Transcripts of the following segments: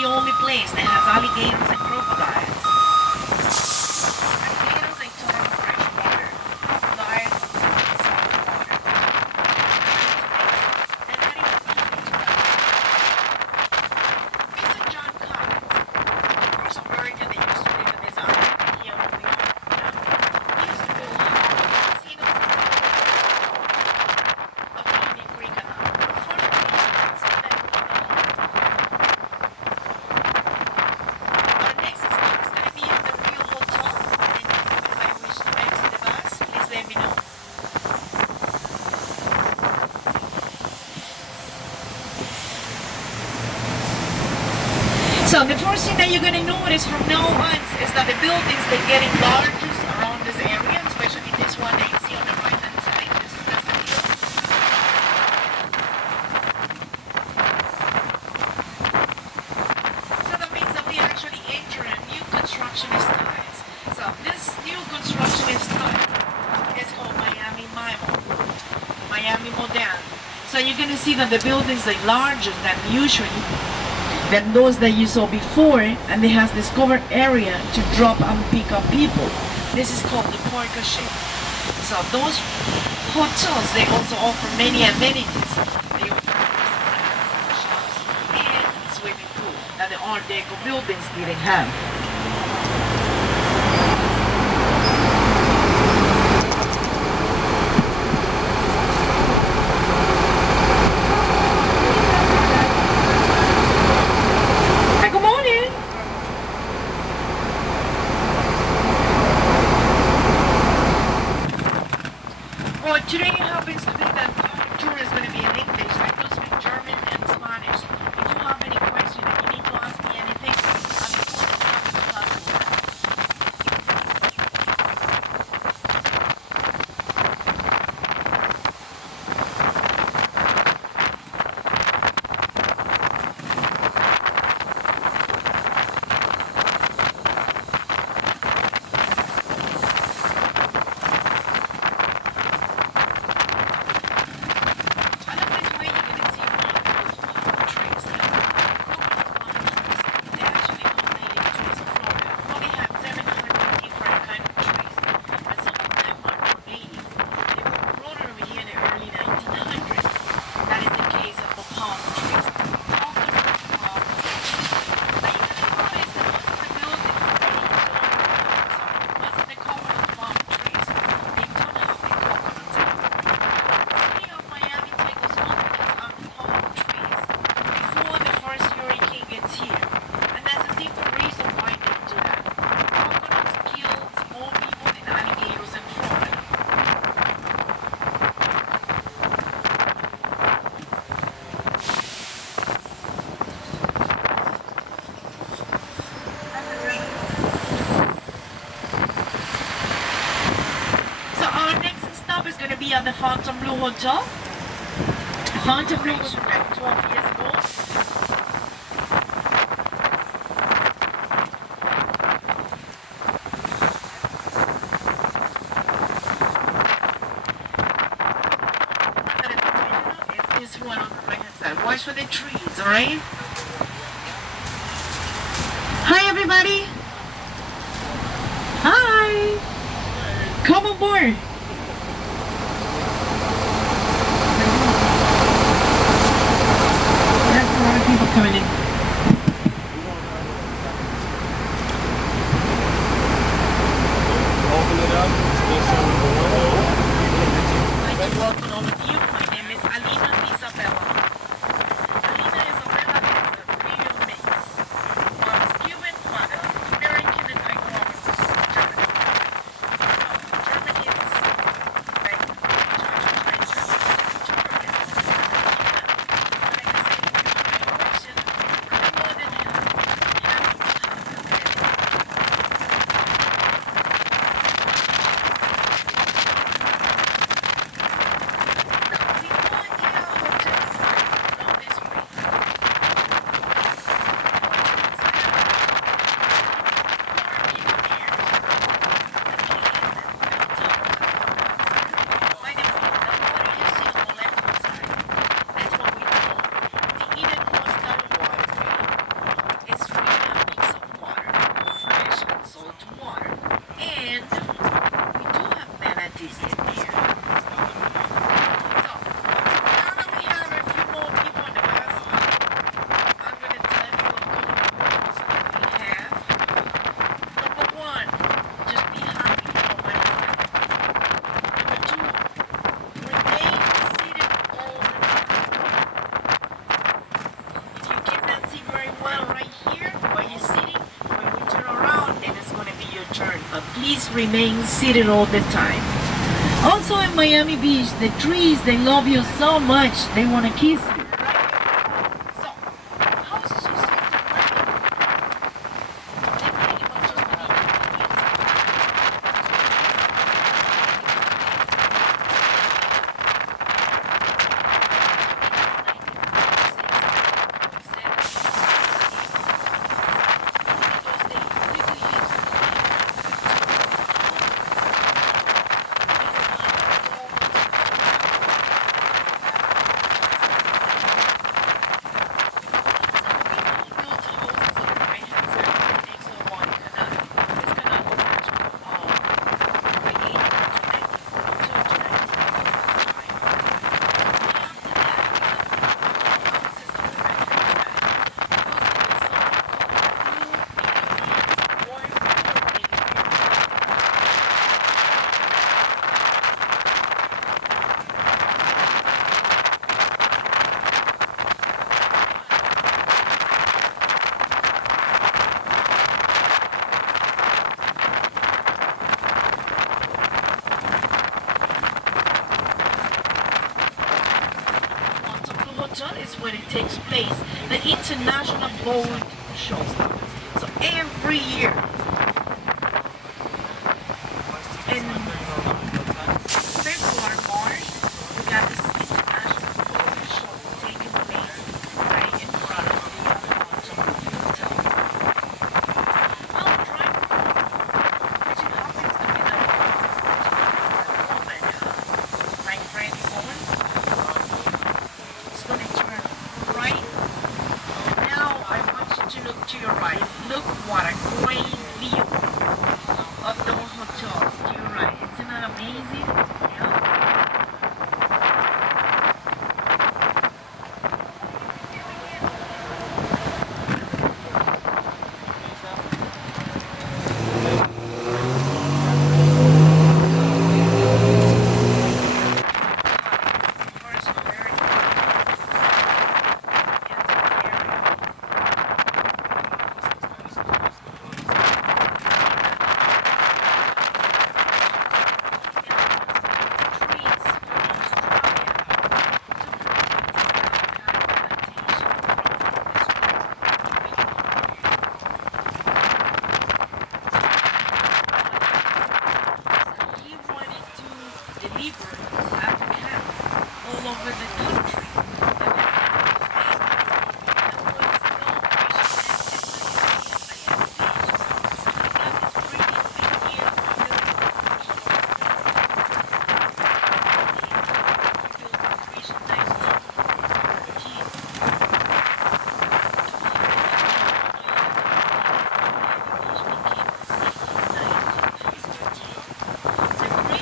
the only place that has alligators and crocodiles. Alligators, they turn on fresh water. Crocodiles, salt water. They're not even easy to Mr. John Collins, the first American that used to live in this island here in New York. He used to build casinos of Tony Creek Canal. Unfortunately, you can see that on the Our next stop is going to be at the Rio Hotel, and if anybody wishes to exit the bus, please let me know. So the first thing that you're going to notice from now on is that the buildings, they're getting larger around this area, especially this one that you see on the right hand side. This is just the building. So that means that we actually enter a new constructionist times. So this new constructionist time is called Miami Modern. So you're going to see that the buildings are larger than usually than those that you saw before, and it has this covered area to drop and pick up people. This is called the Porker Ship. So those hotels, they also offer many amenities. They offer shops and swimming pool that the Art Deco buildings didn't have. Today happens to be that the tour is going to be in English. I do speak German and Spanish. If you have any questions and you need to ask me anything, I'll be more than happy to help you with that. At the Fontainebleau Hotel. Fontainebleau was built 12 years ago. This one on the right hand side. Watch for the trees, alright? Hi everybody! Hi! Come aboard! People coming in. Open it up. I'd like to welcome all of you. My name is Alina Isabella. Alina Isabella is a real mix. Was Cuban mother, American, and I grew up in Germany. Germany is trees remain seated all the time. Also in Miami Beach, the trees, they love you so much, they want to kiss you. So, houses you see is where it takes place, the International Boat Show. So every year, in February, March, we got this International Boat Show taking place right in front of the Biltmore Hotel. Well, driving, which it happens to be like my friend's home. It's going to turn right. Now I want you to look to your right. Look what a great view of the hotels to your right. Isn't that amazing? Yeah. All over the country.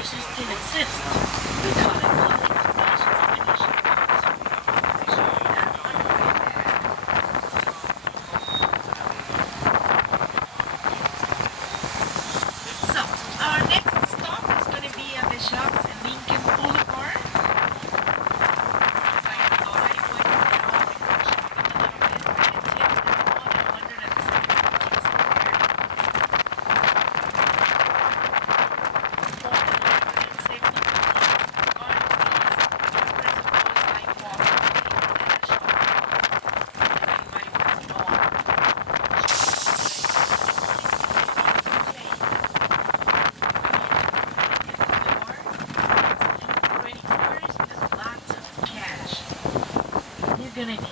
Still exist. We call it So, our next stop is going to be at the shops in Lincoln Boulevard. Gonna need it.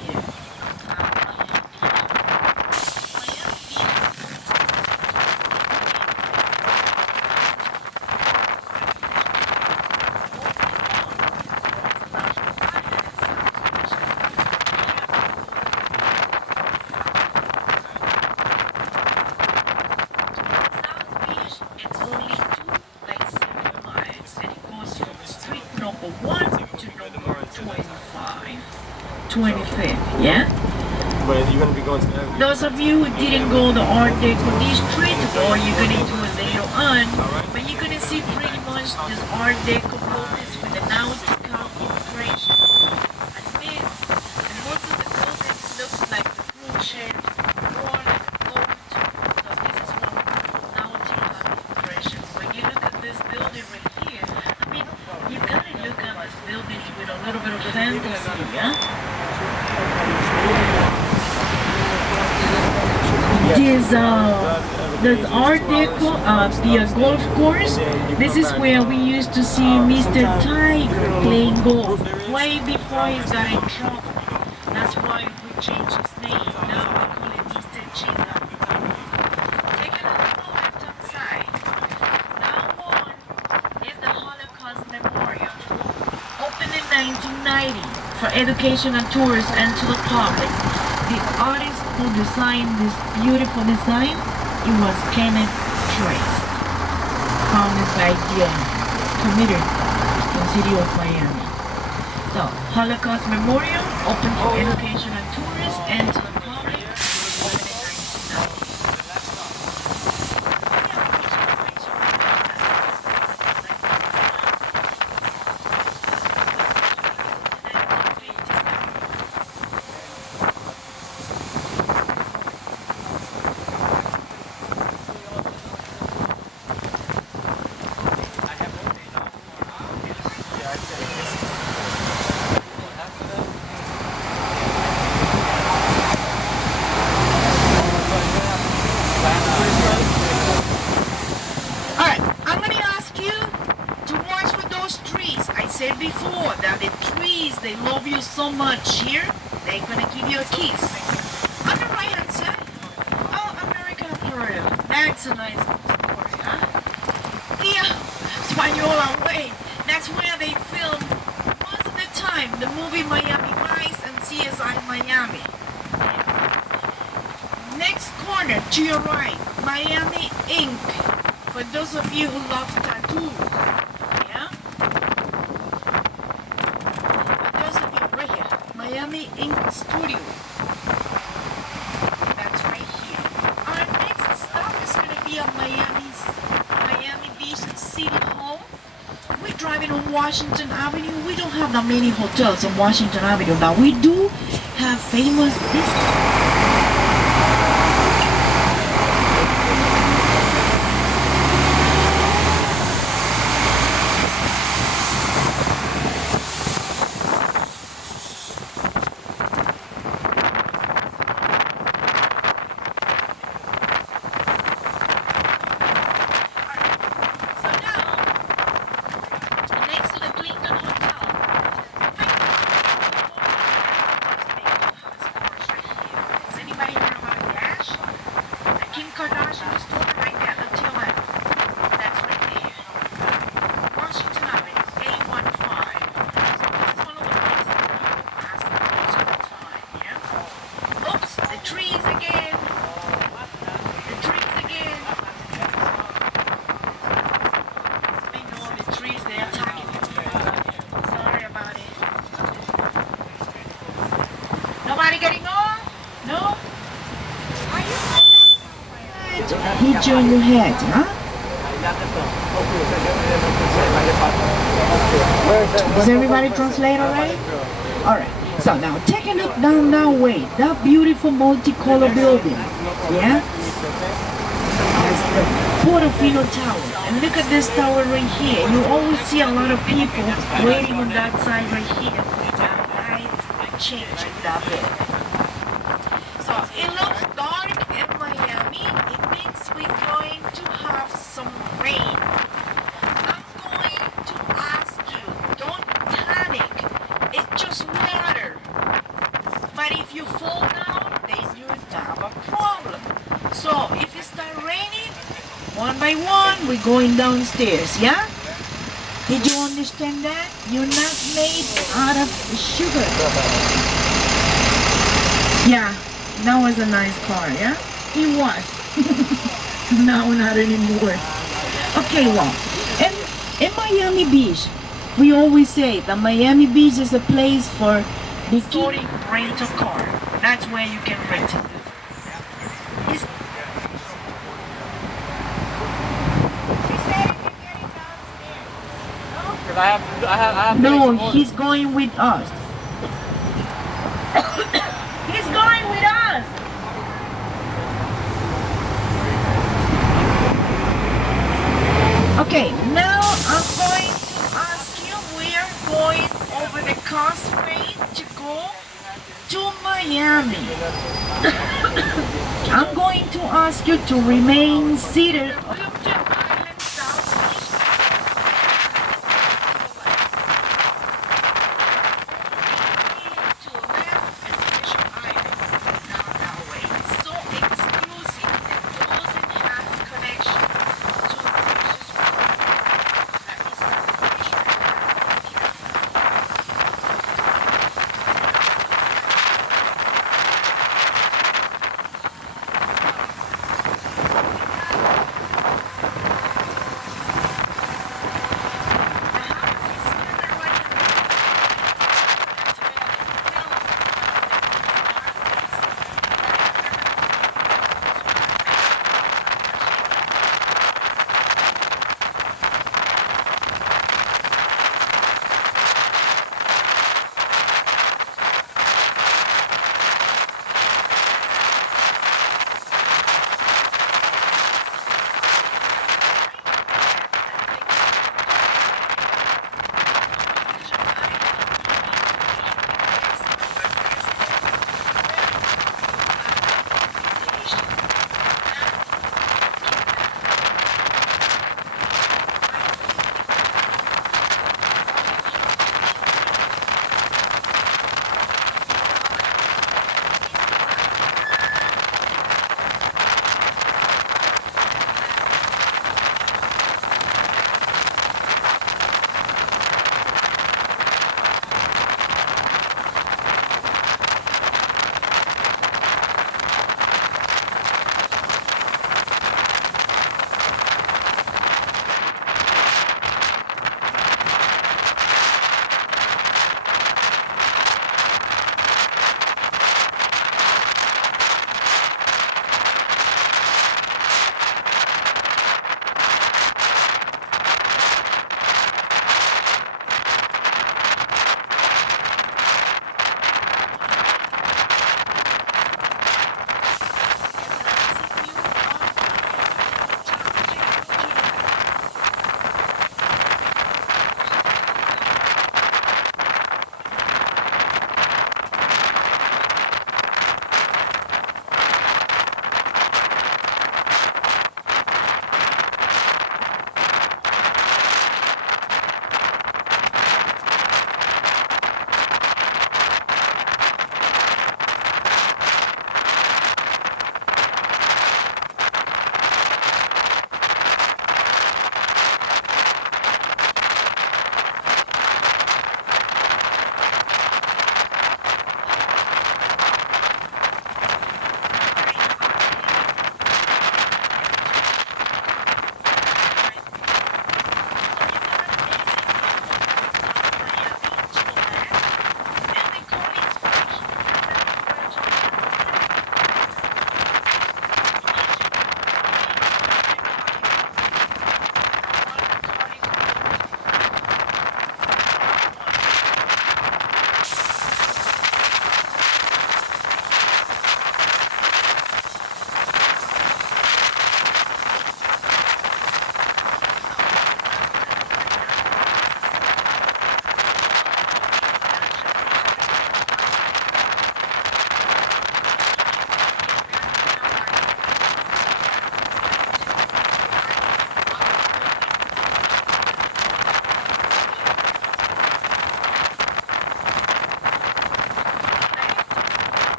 It's only 2.7 miles, and it goes from street number 1 to number 25th, yeah? But you're going to be going to every... Those of you who didn't go the Art Deco district, or you're going to do it later on, but you're going to see pretty much this Art Deco buildings with the nautical integration. And most of the buildings looks like the cruise ships, or like a boat, so this is what nautical integration. see, yeah? This Art Deco, the golf course. This is where we used to see Mr. Tiger playing golf way before he got in trouble. That's why we changed his name. Now we call it Mr. Chinga. Take a look at the left-hand side. Now on is the Holocaust Memorial, opened in 1990 for education and tours and to the public. The artist who designed this beautiful design, it was Kenneth Trace, founded by the committee in the city of Miami. So, Holocaust Memorial, open for education and tourists and to the public, open in 1990. Said before that the trees, they love you so much here, they're gonna give you a kiss. On the right hand side, oh, American Florida. That's a nice story, huh? Yeah, Española Way. That's where they film most of the time the movie Miami Vice and CSI Miami. Next corner to your right, Miami Ink. For those of you who love tattoos. Miami Ink Studio. That's right here. Our next stop is going to be at Miami Beach City Hall. We're driving on Washington Avenue. We don't have that many hotels on Washington Avenue. Now we do have famous discos. Nobody getting off? No? Are you hit you in your head, huh? Does everybody translate alright? Alright. So now take a look down that way. That beautiful multicolored building. Yeah? That's the Portofino Tower. And look at this tower right here. You always see a lot of people waiting on that side right here. Change in that bit. So it looks dark in Miami. It means we're going to have some rain. I'm going to ask you, don't panic. It's just water. But if you fall down, then you have a problem. So if it starts raining, one by one, we're going downstairs, yeah? Did you understand that? You're not made out of sugar. Yeah, that was a nice car, yeah? It was. Now not anymore. Okay, well, in Miami Beach, we always say that Miami Beach is a place for bikini rental car. That's where you can rent it. No, he's going with us. He's going with us. Okay, now I'm going to ask you, we are going over the causeway me. I'm going to ask you to remain seated.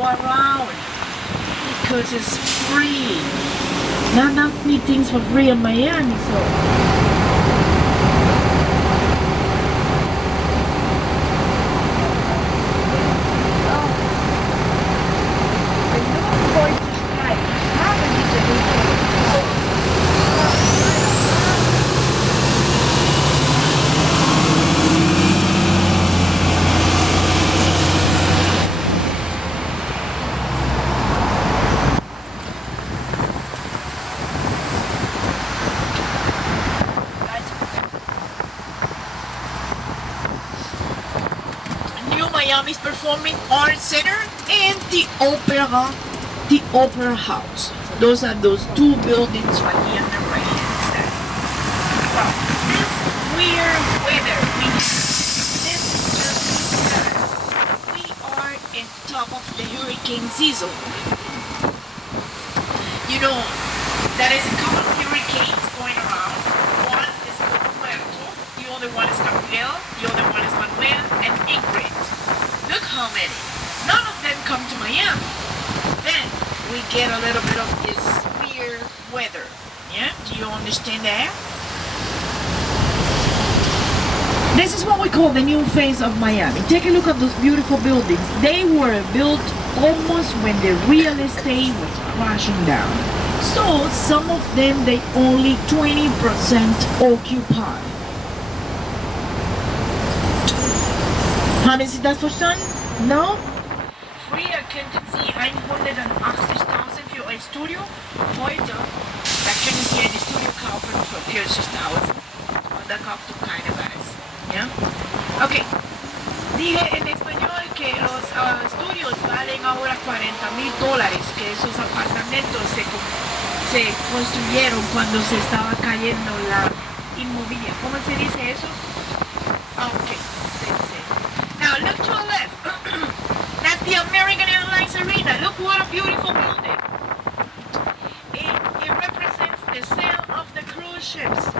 Around because it's free. Not many things for free in Miami, so. Miami's Performing Arts Center and the Opera House. Those are those two buildings right here on the right hand side. So this weird weather this is just because we are in top of the hurricane season. You know, there is a couple of hurricanes going around. One is Puerto, the other one is Gabriel, the other one is Manuel, and Ingrid. Look how many. None of them come to Miami. Then we get a little bit of this weird weather. Yeah? Do you understand that? This is what we call the new face of Miami. Take a look at those beautiful buildings. They were built almost when the real estate was crashing down. So some of them they only 20% occupy. Haben Sie das verstanden? No? Früher könnten Sie 180.000 für ein Studio. Heute, da können Sie ein Studio kaufen für 40.000. Und da kauft du keine Weiß. ¿Ya? Ok. Dije en español que los estudios valen ahora $40,000, que esos apartamentos se construyeron cuando se estaba cayendo la inmobiliaria. ¿Cómo se dice eso? Ok. Now look to the left. That's the American Airlines Arena. Look what a beautiful building. It represents the sail of the cruise ships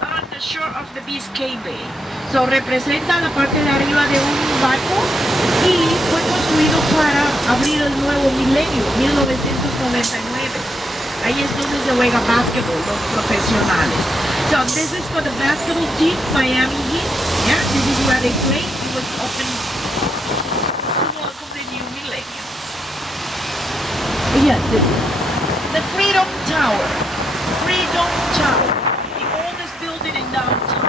on the shore of the Biscayne Bay. So representa la parte de arriba de un barco y fue construido para abrir el nuevo milenio, 1999. Ahí es donde se juega básquetbol, los profesionales. So this is for the basketball team, Miami Heat. Yeah, this is where they play. It was opened to welcome the new millennium. Yeah, the Freedom Tower. Freedom Tower. The oldest building in downtown.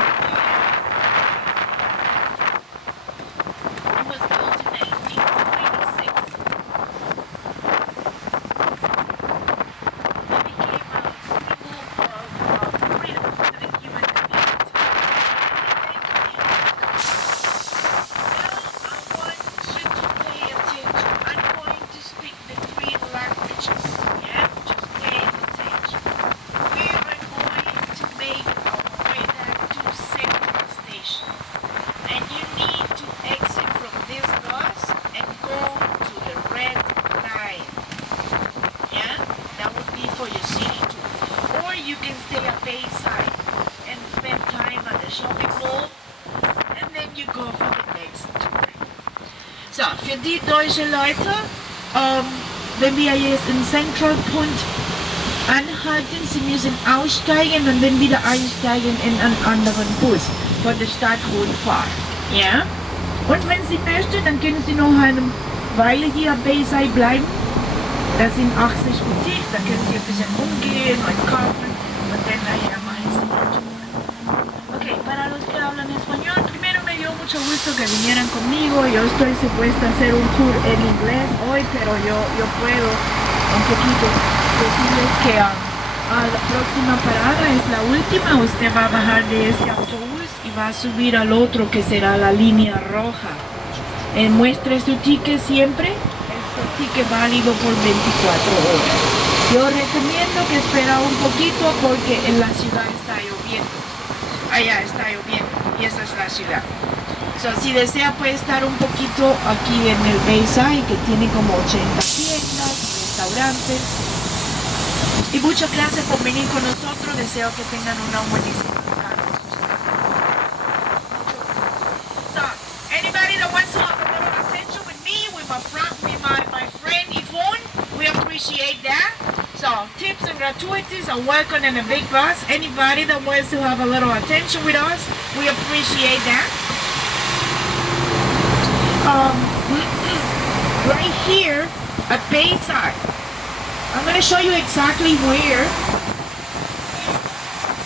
It was built in 1826. It became a symbol of freedom to the human community. Now I want you to pay attention. I'm going to speak the three languages. Yeah, just pay attention. We are going to make our way back to Central Station, and you need to exit from this bus and go to the red line. Yeah, that would be for your city tour, or you can stay at Bayside and spend time at the shopping mall, and then you go for the next tour. So, für die deutschen Leute, wenn wir jetzt in Central Point anhalten, Sie müssen aussteigen und dann wieder einsteigen in einen anderen Bus von der Stadtrundfahrt. Ja? Und wenn Sie möchten, dann können Sie noch eine Weile hier am Bayside bleiben. Das sind 80 Boutiques, da können Sie ein bisschen umgehen und kaufen und dann nachher machen Sie die Tour. Ok, para los que hablan español, primero me dio mucho gusto que vinieran conmigo. Yo estoy supuesta a hacer un tour en inglés hoy, pero yo puedo un poquito decirles que la próxima parada es la última. Usted va a bajar de este autobús y va a subir al otro que será la línea roja. Muestre su ticket siempre. Este ticket válido por 24 horas. Yo recomiendo que espera un poquito porque en la ciudad está lloviendo. Allá está lloviendo y esa es la ciudad. So, si desea puede estar un poquito aquí en el Bayside, que tiene como 80 tiendas, restaurantes. Y muchas gracias por venir con nosotros. Deseo que tengan una buenísima tarde. So, anybody that wants to have a little attention with me, with my friend Yvonne, we appreciate that. So, tips and gratuities are welcome in a big bus. Anybody that wants to have a little attention with us, we appreciate that. Right here at Bayside, I'm going to show you exactly where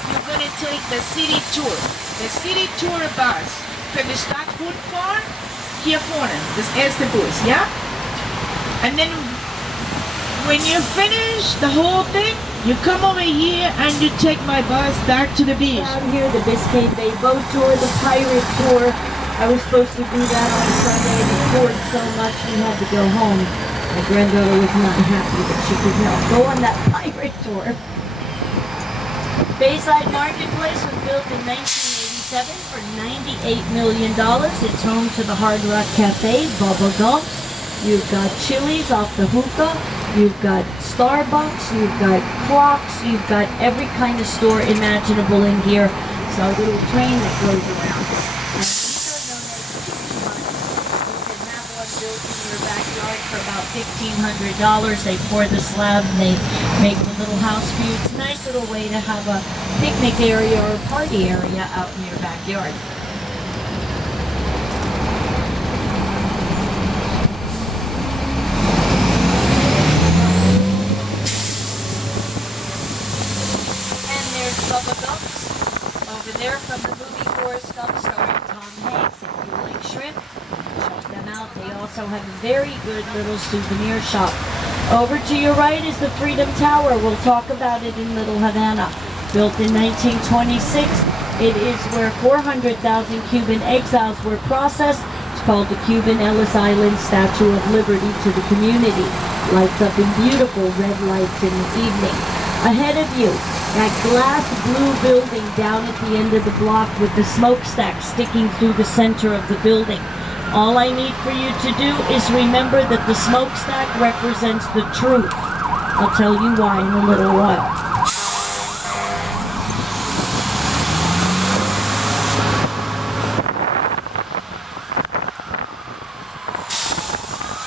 you're going to take the city tour. The city tour bus from the Stadtrundfahrt hier vorne. Das erste Bus, yeah? And then when you finish the whole thing, you come over here and you take my bus back to the beach. Down here, the Biscayne Bay boat tour, the pirate tour, I was supposed to do that on Sunday. It poured so much we had to go home. My granddaughter was not happy that she could not go on that pirate tour. Bayside Marketplace was built in 1987 for $98 million. It's home to the Hard Rock Cafe, Bubba Gump. You've got Chili's off the hookah. You've got Starbucks. You've got Crocs. You've got every kind of store imaginable in here. It's a little train that goes around. And these are known as beach huts. You can have one built in your backyard for about $1,500. They pour the slab and they make the little house for you. It's a nice little way to have a picnic area or a party area out in your backyard. Bubba Gumps over there from the movie Forrest Gump starring Tom Hanks. If you like shrimp, check them out. They also have a very good little souvenir shop. Over to your right is the Freedom Tower. We'll talk about it in Little Havana. Built in 1926, it is where 400,000 Cuban exiles were processed. It's called the Cuban Ellis Island Statue of Liberty to the community. Lights up in beautiful red lights in the evening. Ahead of you, that glass blue building down at the end of the block with the smokestack sticking through the center of the building. All I need for you to do is remember that the smokestack represents the truth. I'll tell you why in a little while.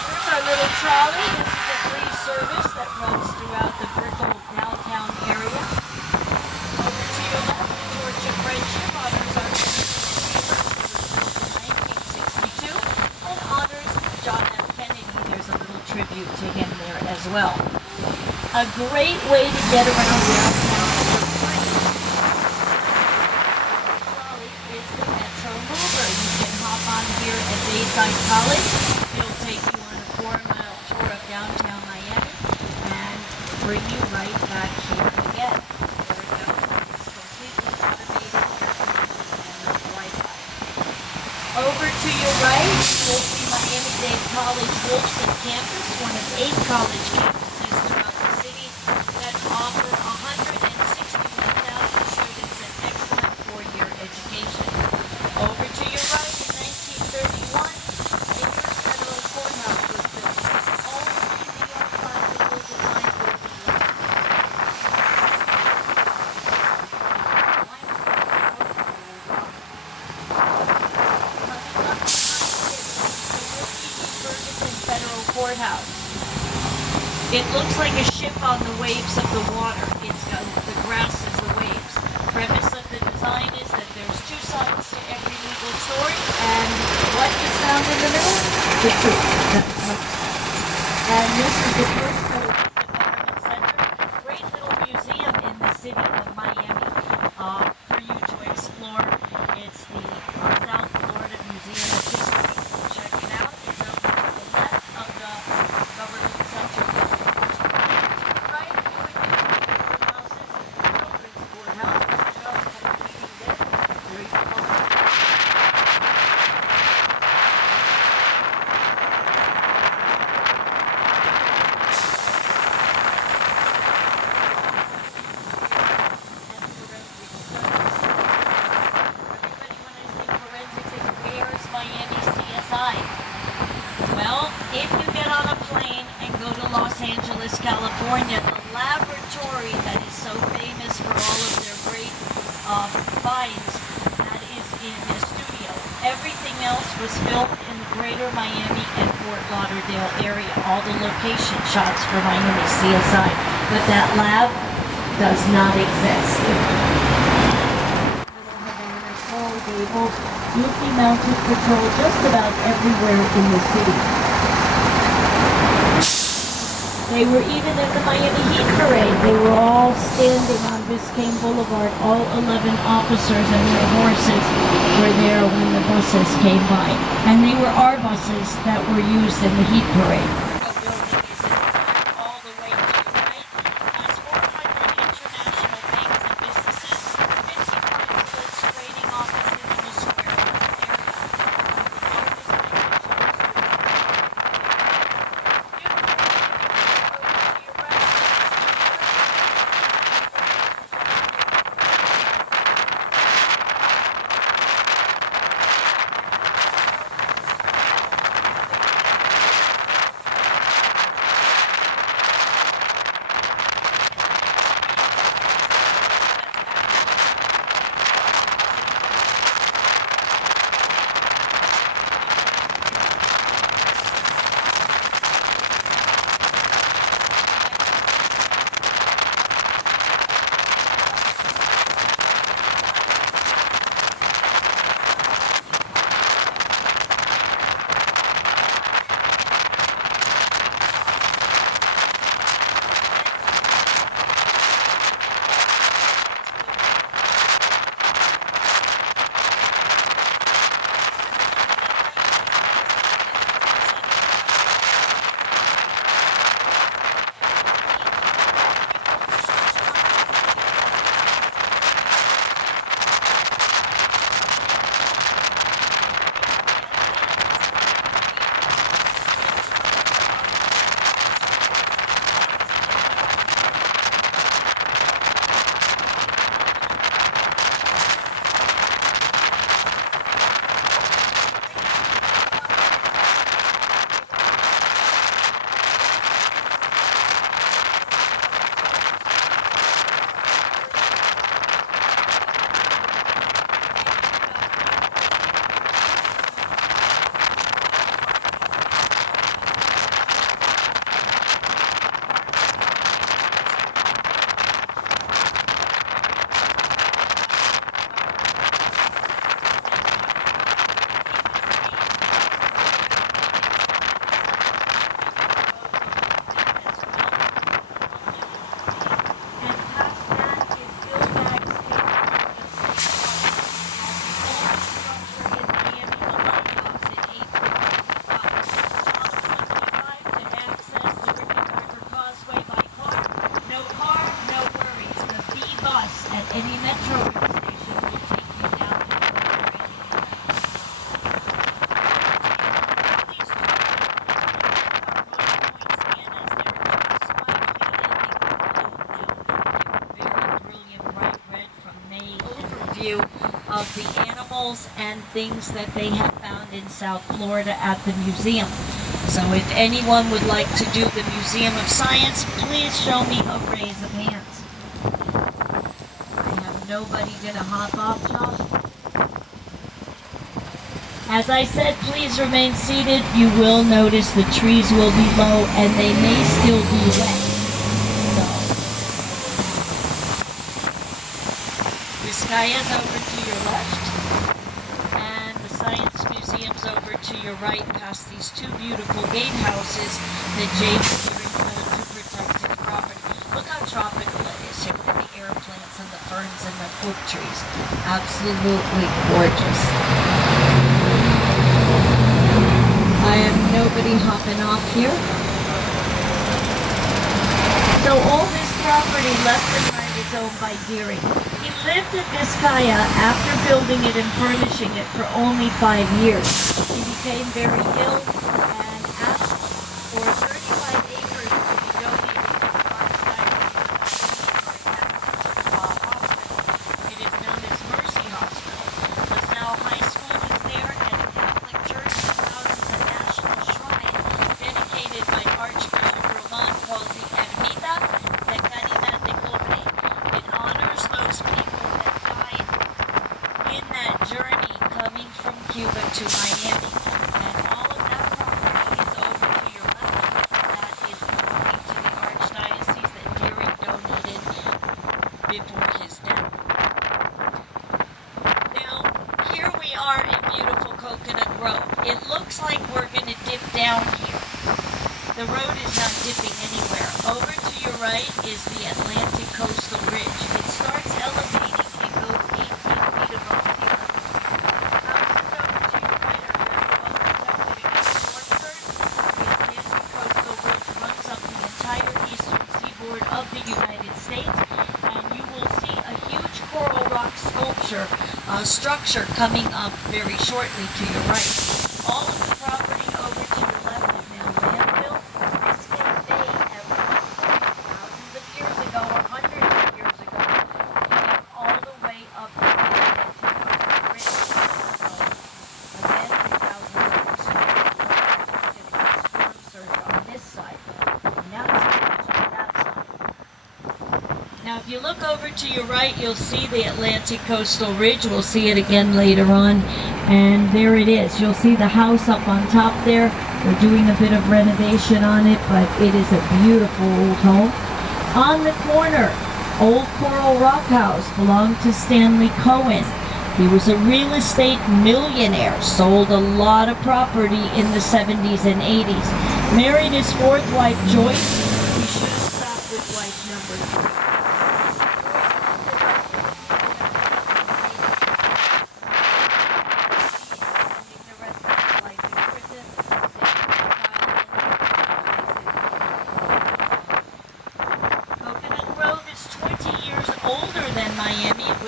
Here's our little trolley. This is a free service that runs throughout the Brickell downtown area. Over to your left, the Torch of Friendship honors our in 1962 and honors John F. Kennedy. There's a little tribute to him there as well. A great way to get around downtown for free. Trolley is the Metro Mover. You can hop on here at Bayside College. It'll take you on a 4-mile tour of downtown Miami and bring you right back here again. There it goes. It's completely automated, and no Wi-Fi. Over to your right, you'll see Miami-Dade College Wilson campus, one of 8 college campuses throughout the city that offer 161,000 students an excellent 4-year education. Over to your right, in 1931, the U.S. Federal Courthouse was built. All three New York classical design buildings. Federal Courthouse. It looks like a ship on the waves of the water. It's got the grass as the waves. Premise of the design is that there's 2 sides to every legal story, and what is found in the middle? The truth. And this is the first Environment Center. Great little museum in the city of Miami for you to explore. It's the South Florida Museum of History. Check it out. It's over to the left of the Government Center building. Right, you would be the courthouses, Children's Courthouse, just completing this. There you go. Well, if you get on a plane and go to Los Angeles, California, the laboratory that is so famous for all of their great finds, that is in the studio. Everything else was filmed in the greater Miami and Fort Lauderdale area, all the location shots for Miami CSI. But that lab does not exist. Little Havana, Coral Gables, Yuki Mounted Patrol just about everywhere in the city. They were even at the Miami Heat Parade. They were all standing on Biscayne Boulevard. All 11 officers and their horses were there when the buses came by. And they were our buses that were used in the Heat Parade. The building is in the back all the way to the right. Has 400 international banks and businesses, 50 consulate trading offices in the square area. at any metro station will take you down to view of the animals and things that they have found in South Florida at the museum. So if anyone would like to do the Museum of Science, please show me a raise of hands. I have nobody gonna hop off, Josh. As I said, please remain seated. You will notice the trees will be low and they may still be wet. Vizcaya's over to your left, and the Science Museum's over to your right, past these two beautiful gatehouses that James Deering built to protect his property. Look how tropical it is here with the air plants and the ferns and the oak trees. Absolutely gorgeous. I have nobody hopping off here. So all this property left and right is owned by Deering. He lived at Vizcaya after building it and furnishing it for only 5 years. He became very ill and asked for 35 acres to be donated to the hospital. It is known as Mercy Hospital. LaSalle High School is there, and the Catholic Church houses a national shrine dedicated by Archbishop Roman called the Ermita de Caridad de Cobre. It honors those people that died in that journey coming from Cuba to Miami. And all of that property is over to your left. That is belonging to the Archdiocese that Deering donated before his death. Now, here we are in beautiful Coconut Grove. It looks like we're going to dip down here. The road is not dipping anywhere. Over to your right is the Atlantic Coastal Ridge. It starts elevating and goes 18 feet above sea level. Houses over to your right are very well protected against storm surge. The Atlantic Coastal Ridge runs up the entire eastern seaboard of the United States, and you will see a huge coral rock structure coming up very shortly to your right. All of the property over to your left is now landfill. Biscayne Bay at one point, thousands of years ago or hundreds of years ago, came all the way up to the Atlantic Coastal Ridge. So, again, thousands of years ago, storm surge on this side. Now it's on that side. Now, if you look over to your right, you'll see the Atlantic Coastal Ridge. We'll see it again later on. And there it is. You'll see the house up on top there. We're doing a bit of renovation on it, but it is a beautiful old home. On the corner, Old Coral Rock House belonged to Stanley Cohen. He was a real estate millionaire, sold a lot of property in the 70s and 80s. Married his fourth wife, Joyce. We should have stopped with wife number 3.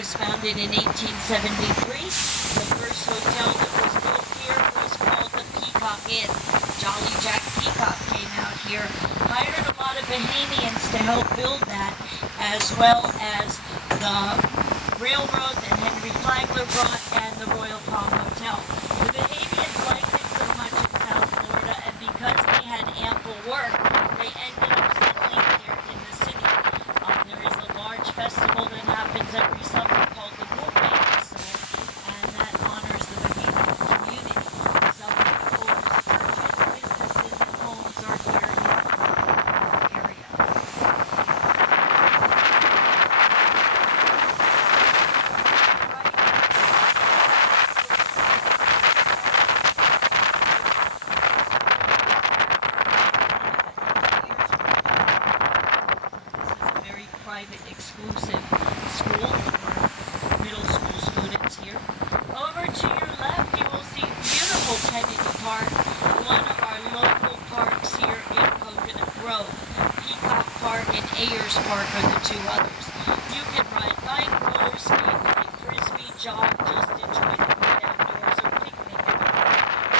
Founded in 1873. The first hotel that was built here was called the Peacock Inn. Jolly Jack Peacock came out here, hired a lot of Bahamians to help build that, as well as the railroad that Henry Flagler brought and the Royal Palm Hotel. The Bahamians liked it so much in South Florida, and because they had ample work, they ended up settling here in the city. There is a large festival that happens every summer called the Moonlight Festival, and that honors the Bahamian community. Some of the oldest churches, businesses, and homes are here in the area. Private exclusive school for middle school students here. Over to your left you will see beautiful Kennedy Park, one of our local parks here in Coconut Grove. Peacock Park and Ayers Park are the two others. You can ride bike, roller skate, play frisbee, jog, just enjoy the great outdoors, or picnic at the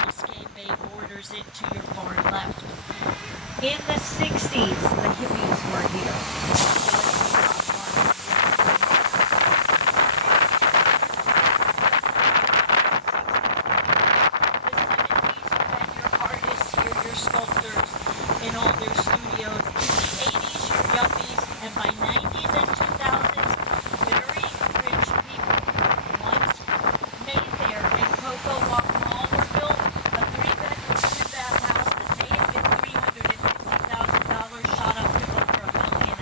Biscayne Bay borders it to your far left. In the 60s, the hippies were here. Sculptors in all their studios. In the 80s, your yuppies, and by 90s and 2000s, very rich people. Once Mayfair and Cocoa Walk Mall were built, a 3-bedroom, 2-bath house that may have been $350,000 shot up to over $1.5 million.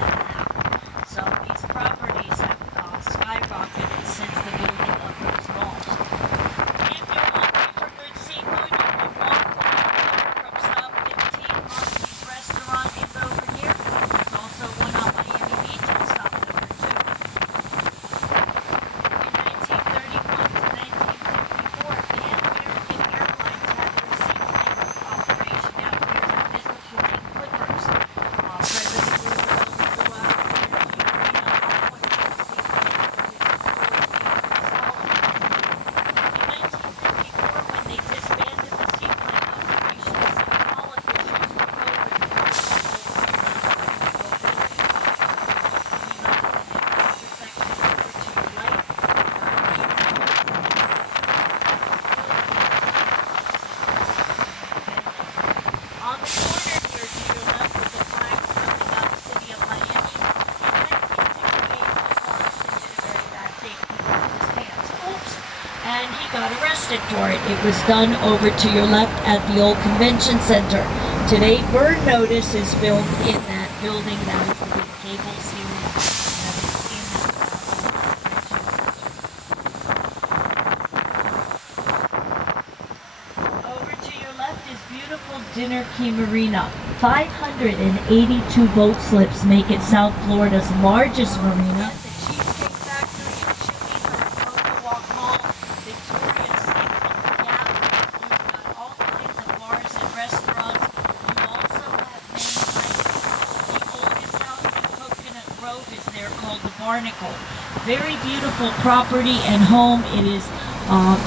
So these properties have skyrocketed since the building of those malls. If you're hungry for good seafood, you can walk from Stop 15. Monty's restaurant is over here. There's also one on Miami Beach at stop number 2. In 1931 to 1954, the American Airlines had their seaplane operation out here, known as the Flying Clippers. President Roosevelt would go out there to Marina on one of those seaplanes for his employees in 1954, when they disbanded the seaplane operation, City Hall officials took over the on the corner here to your left with the flags coming out of the city of Miami. In 1968, Morrison did a very bad thing. He rubbed his hands. Oops. And he got arrested for it. It was done over to your left at the old convention center. Today, Burn Notice is filmed in that building. That is the big cable series that is in that convention center. Over to your left is beautiful Dinner Key Marina. 582 boat slips make it South Florida's largest marina. The Cheesecake Factory and Chili's are at Cocoa Walk Mall. Victoria's Secret, Gap. You've got all kinds of bars and restaurants. You also have many hikes. The oldest house in Coconut Grove is there called the Barnacle. Very beautiful property and home. It is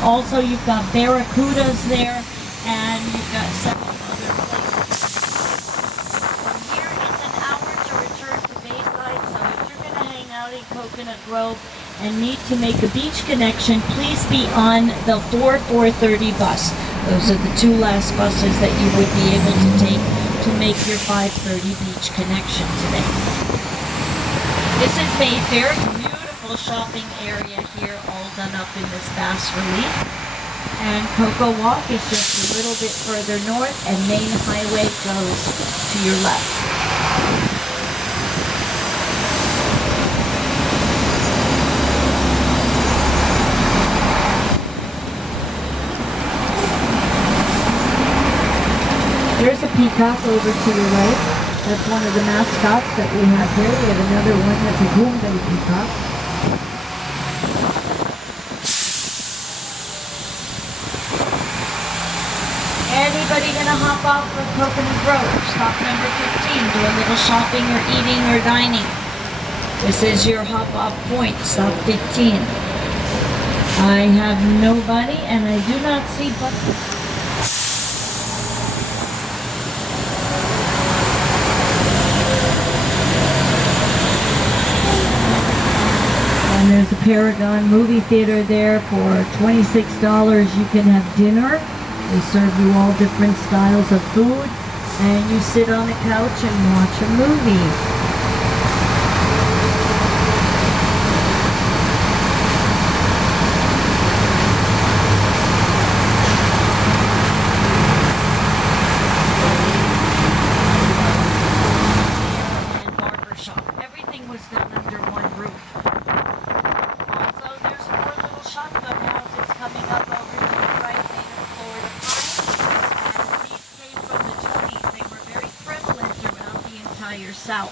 also you've got barracudas there, and you've got several other places. From here, it's an hour to return to Bayside, so if you're going to hang out in Coconut Grove and need to make a beach connection, please be on the 4:30 bus. Those are the two last buses that you would be able to take to make your 5:30 beach connection today. This is Mayfair, beautiful shopping area here, all done up in this bas relief. And Cocoa Walk is just a little bit further north, and Main Highway goes to your left. There's a peacock over to your right. That's one of the mascots that we have here. We have another one that's a Goombay peacock. Anybody gonna hop off from Coconut Grove? Stop number 15. Do a little shopping or eating or dining. This is your hop off point. Stop 15. I have nobody, and I do not see buses. And there's a Paragon movie theater there. For $26 you can have dinner. They serve you all different styles of food, and you sit on the couch and watch a movie. And barber shop. Everything was done under one roof. Also, there's 4 little shotgun houses coming up over to the right, made of Florida pine. And these came from the 20s. They were very prevalent throughout the entire South.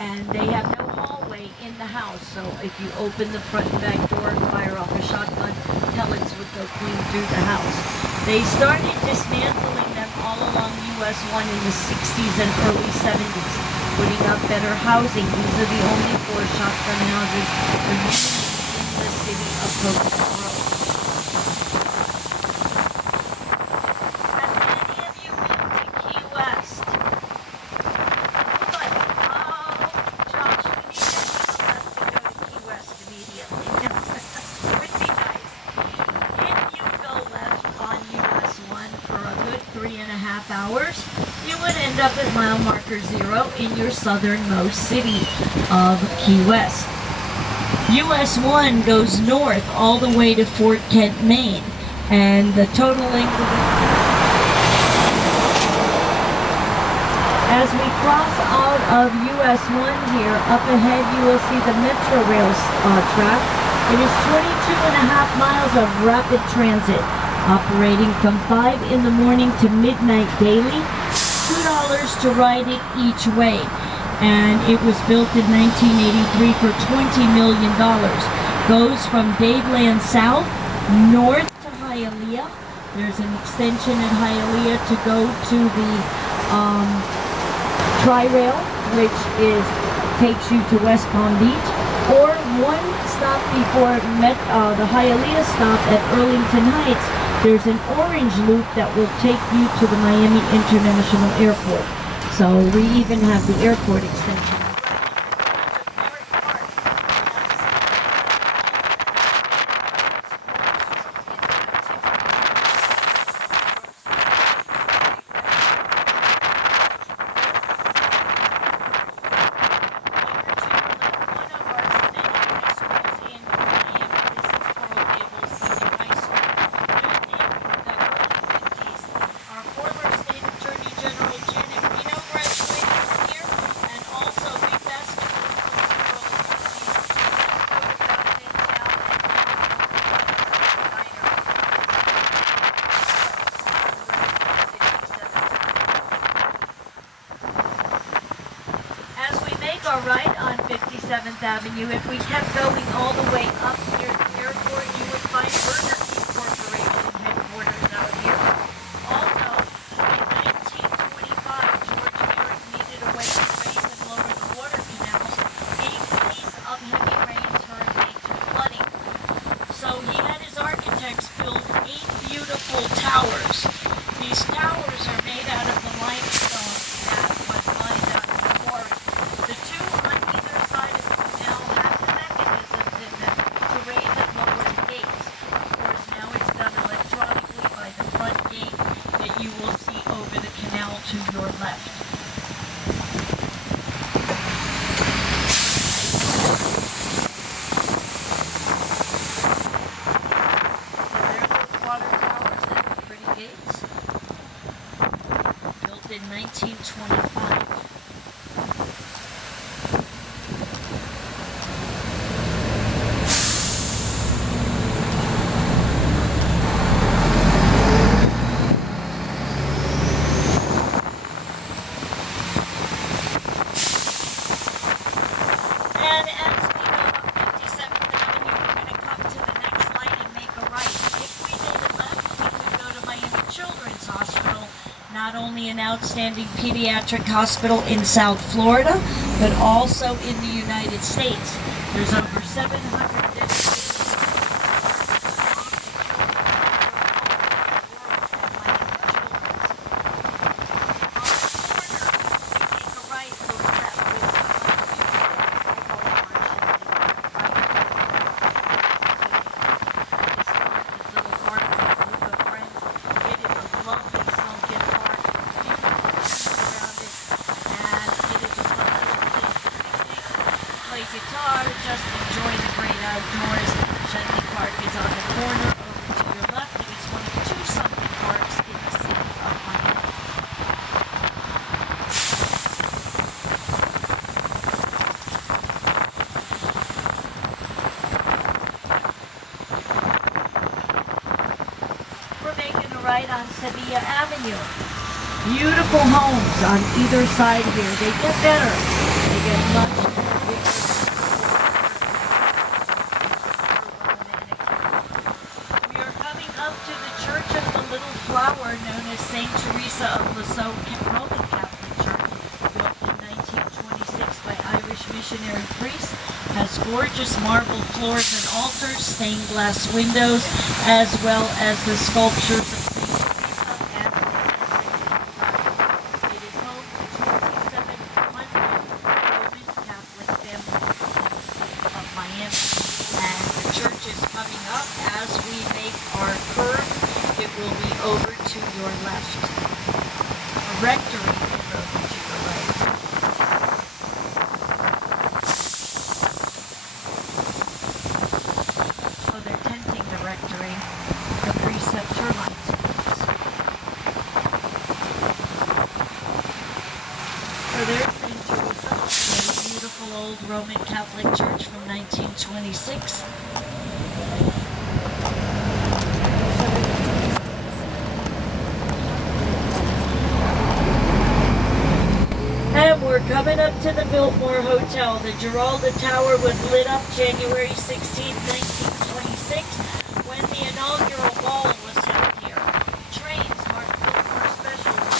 And they have no hallway in the house, so if you open the front and back door and fire off a shotgun, pellets would go clean through the house. They started dismantling them all along US 1 in the 60s and early 70s. putting up better housing. These are the only 4 shotgun houses remaining in the city of Coconut Grove. Have any of you been to Key West? Nobody. Oh, Josh, we need to take a left to go to Key West immediately. Would be nice. If you go left on US 1 for a good 3.5 hours, you would end up at mile marker 0 in your southernmost city of Key West. US 1 goes north all the way to Fort Kent, Maine, and the total length of it. As we cross out of US 1 here, up ahead you will see the Metro Rail track. It is 22.5 miles of rapid transit, operating from 5 in the morning to midnight daily, $2 to ride it each way. And it was built in 1983 for $20 million. Goes from Daveland South north to Hialeah. There's an extension at Hialeah to go to the Tri-Rail, which takes you to West Palm Beach, or one stop before the Hialeah stop at Arlington Heights. There's an orange loop that will take you to the Miami International Airport. So we even have the airport extension. Right on 57th Avenue. If we kept going all the way up near the airport, you would find Burger King Corporation headquarters out here. Also, in 1925, George Merrick needed a way to raise and lower the water canals in case of heavy rains, hurricanes, and flooding. So he had his architects build 8 beautiful towers. These towers are made out of the limestone that was mined out in the quarry. The two on either side of the canal have the mechanisms in them to raise and lower the gates. Of course, now it's done electronically by the front gate that you will see over the canal to your left. So there's those water towers and the pretty gates. Built in 1925. And as we go up 57th Avenue, we're going to come to the next light and make a right. If we made a left, we could go to Miami Children's Hospital, not only an outstanding pediatric hospital in South Florida, but also in the United States. There's over 700 dedicated guitar, just enjoy the great outdoors. Shenley Park is on the corner over to your left. It is one of 2 sunken parks in the city of Miami. We're making a right on Sevilla Avenue. Beautiful homes on either side here. They get better. They get much bigger. Flower known as St. Teresa of Lisieux Roman Catholic Church, built in 1920. and priest. Has gorgeous marble floors and altars, stained glass windows, as well as the sculptures of Saint Teresa and Saint It is home to 2,700 Roman Catholic families of Miami. And the church is coming up as we make our curve. It will be over to your left. The rectory is over to your right. Oh, they're tenting the rectory. The priests have termites. So there's St. Teresa, a beautiful old Roman Catholic church from 1926. And we're coming up to the Biltmore Hotel. The Giralda Tower was lit up January 16, 1926, when the inaugural ball was held here. Trains marked Biltmore specials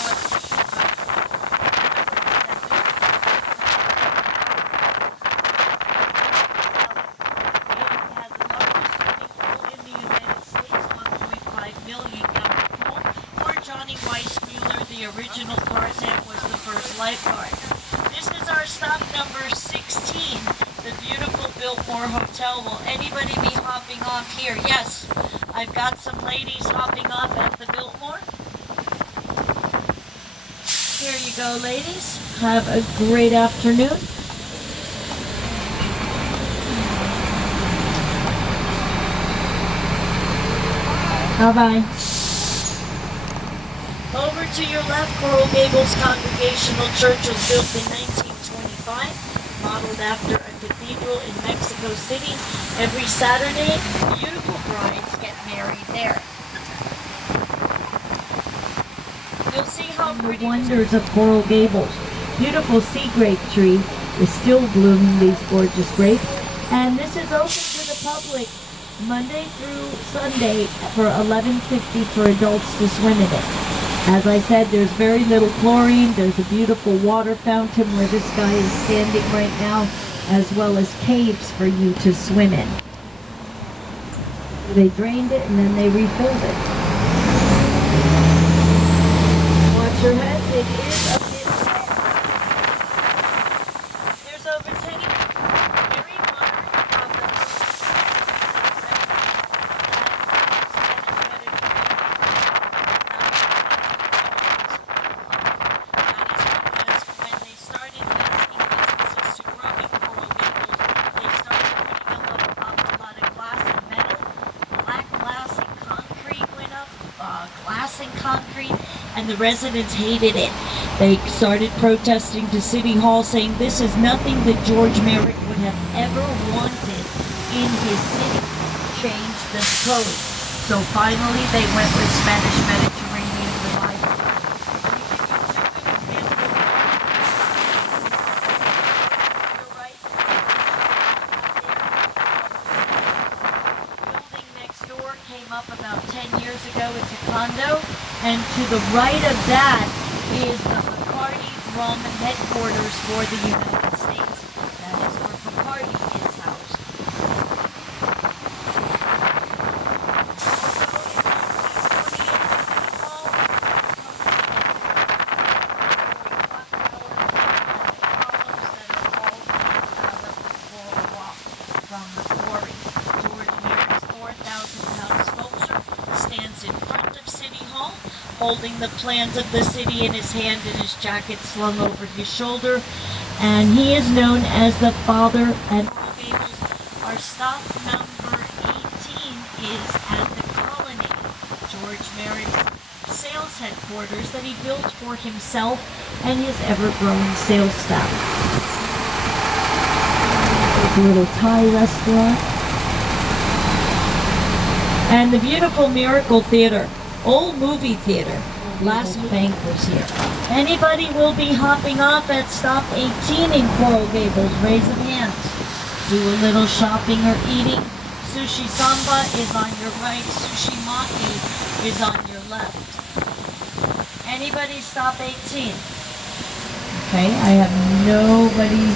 It had the largest swimming pool in the United States, 1.5 million gallon pool. For Johnny Weissmuller, the original Tarzan, was the first lifeguard. This is our stop number 16, the beautiful Biltmore Hotel. Will anybody be hopping off here? Yes, I've got some ladies hopping off at the Biltmore. Here you go, ladies. Have a great afternoon. Bye-bye. Over to your left, Coral Gables Congregational Church was built in 1925, modeled after a cathedral in Mexico City. Every Saturday, beautiful brides get married there. You'll see how pretty. The wonders of Coral Gables. Beautiful sea grape tree is still blooming these gorgeous grapes. And this is open to the public Monday through Sunday for $11.50 for adults to swim in it. As I said, there's very little chlorine. There's a beautiful water fountain where this guy is standing right now, as well as caves for you to swim in. They drained it and then they refilled it. Watch your head. It is a bit wet. There's over 10 very modern of the concrete, and the residents hated it. They started protesting to City Hall, saying this is nothing that George Merrick would have ever wanted in his city. Change this code. So finally they went with Spanish Mediterranean revival. Building next door came up about 10 years ago. It's a condo. And to the right of that is the Bacardi rum headquarters for the United States. That is where Bacardi is housed. From the quarry. George Merrick's 4,000-pound sculpture stands in front of City Hall, holding the plans of the city in his hand and his jacket slung over his shoulder. And he is known as the father and Coral Gables. Our stop number 18 is at the Colonnade, George Merrick's sales headquarters that he built for himself and his ever-growing sales staff. There's a little Thai restaurant. And the beautiful Miracle Theater, old movie theater. Last bank was here. Anybody will be hopping off at stop 18 in Coral Gables. Raise of hands. Do a little shopping or eating. Sushi Samba is on your right. Sushi Maki is on your left. Anybody stop 18? Okay, I have nobody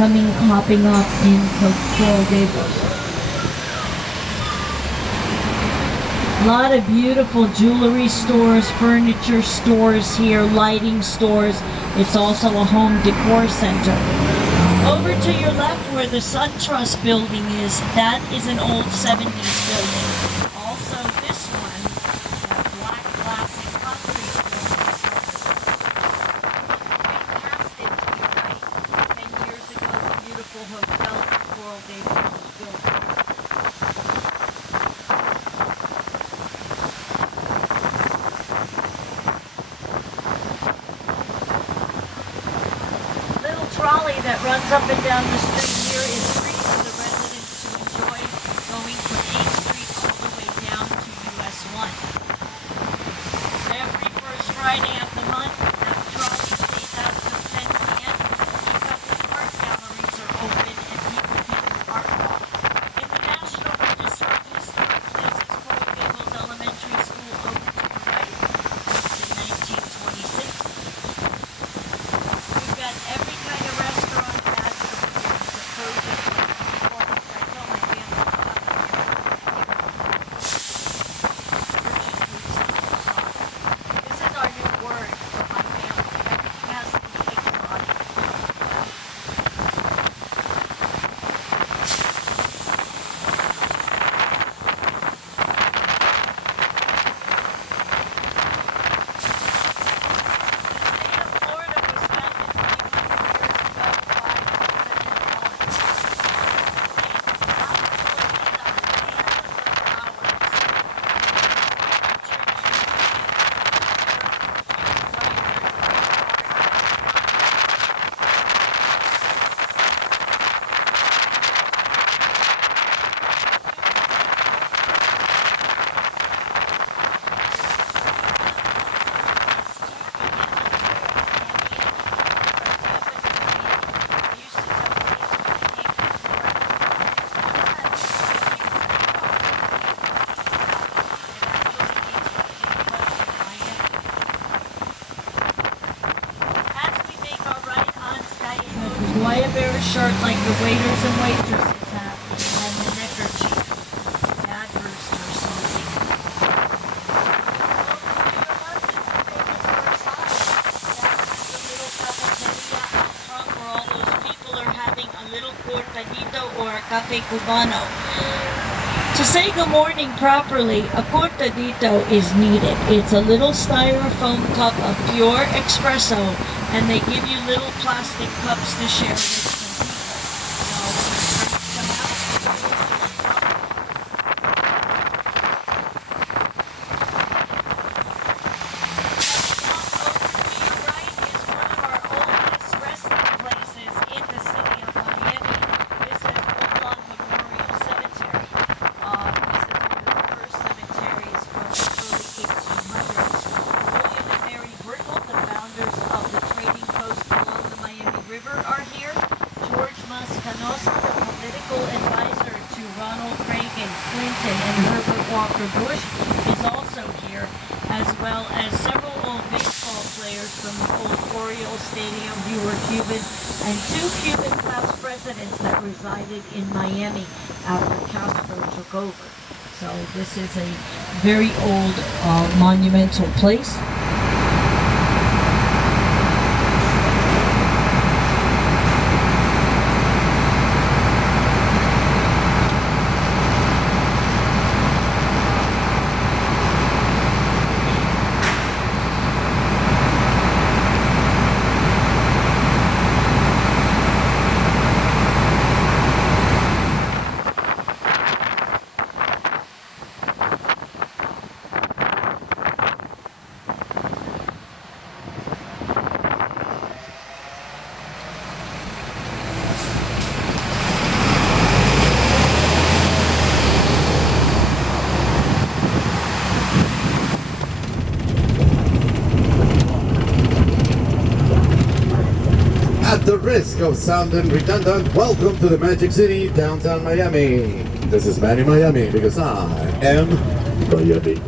hopping up in Coral Gables. A lot of beautiful jewelry stores, furniture stores here, lighting stores. It's also a home decor center. Over to your left where the SunTrust building is, that is an old 70s building. Also this one, that black classic concrete building. Fantastic to your right. 10 years ago, a beautiful hotel in Coral Gables was built. Trolley that runs up and down the street here is free for the residents to enjoy, going from 8th Street all the way down to US 1. Every first Friday of the month, that trolley stays out till 10 p.m. because the art galleries are open and people can do art walk. In the National Register of Historic Places, Coral Gables Elementary School over to the right, built in 1926. We've got every kind of restaurant as over here. It's a perfect performance. I tell my family to come here. Purchase food samples on. This is our new word for my family. Everything has to be exotic. Shirt like the waiters and waitresses have, and the neckerchief. Bad rooster smoking. Where all those people are having a little cortadito or a cafe cubano. To say good morning properly, a cortadito is needed. It's a little styrofoam cup of pure espresso, and they give you little plastic cups to share with. Bush is also here, as well as several old baseball players from the old Orioles Stadium who were Cuban, and 2 Cuban class presidents that resided in Miami after Castro took over. So this is a very old monumental place. At the risk of sounding redundant, welcome to the Magic City, downtown Miami. This is Manny Miami because I am Miami.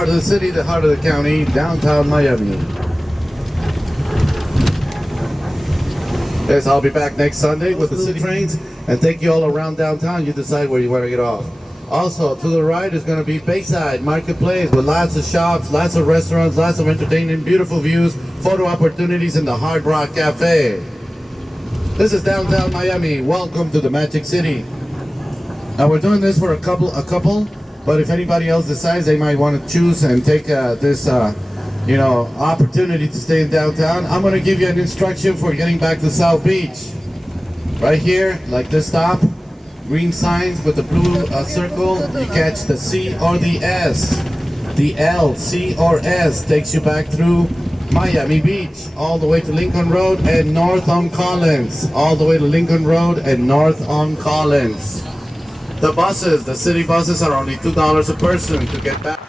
heart of the city, the heart of the county, downtown Miami. Yes, I'll be back next Sunday with the city trains and take you all around downtown. You decide where you want to get off. Also, to the right is going to be Bayside Marketplace with lots of shops, lots of restaurants, lots of entertainment, beautiful views, photo opportunities in the Hard Rock Cafe. This is downtown Miami. Welcome to the Magic City. Now we're doing this for a couple, but if anybody else decides they might want to choose and take this, opportunity to stay in downtown, I'm going to give you an instruction for getting back to South Beach. Right here, like this stop, green signs with the blue circle, you catch the C or the S. The L, C or S takes you back through Miami Beach, all the way to Lincoln Road and north on Collins. All the way to Lincoln Road and north on Collins. The buses, the city buses are only $2 a person to get back.